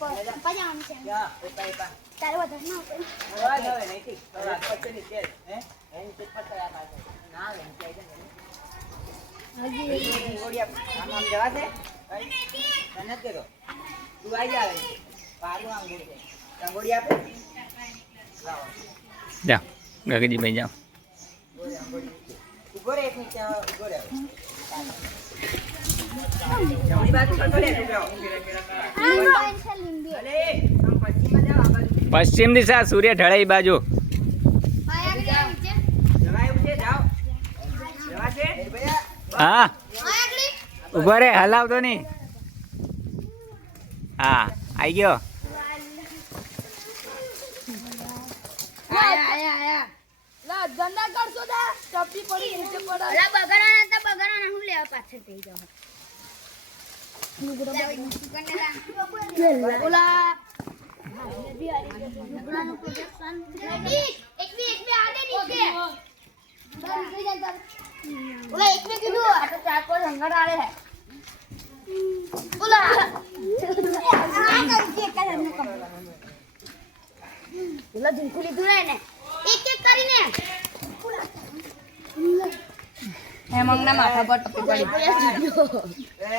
પજામ છે જા ઉપાય પા તારે વધારે ના હોય હવે નહીં ઠીક તો આ પછી ની તેલ હે એની તે પતા આ ના આવે ને જાય ને હજી ગોડિયા આમ જવા છે તને જ દેતો તું આવી જા પાડું આમ ગોળે રંગોળી આપે લાવો જાઓ ગગજીભાઈ જાઓ ઉભો રે એક મિનિટ ઉભો રે જમણી બાજુ કરતો રે છોકરાઓ અલે આમ પશ્ચિમમાં જાવ આ બાજુ પશ્ચિમ દિશા સૂર્ય ઢળાઈ બાજુ જવાય ઉઠે જાઓ જવા છે ભૈયા હા ઉભો રે હલાવતો નહીં હા આવી ગયો લા ગંદા કરશો દા ચપટી પડી નીચે પડે લા બગાડાના હું લેવા પાછળ થઈ જાવ ઓલા નુકડાનું પ્રોજેક્શન એક બે આડે નીચે ઓલા એક બે કીધું આ તો ચાર પાંચ હંગાર આડે હે ઓલા આ કરજે કલરનું કપડું ઓલા ઝુમકુ લીધું ને એક એક કરીને હેમંગના માથા પર ટપી પડી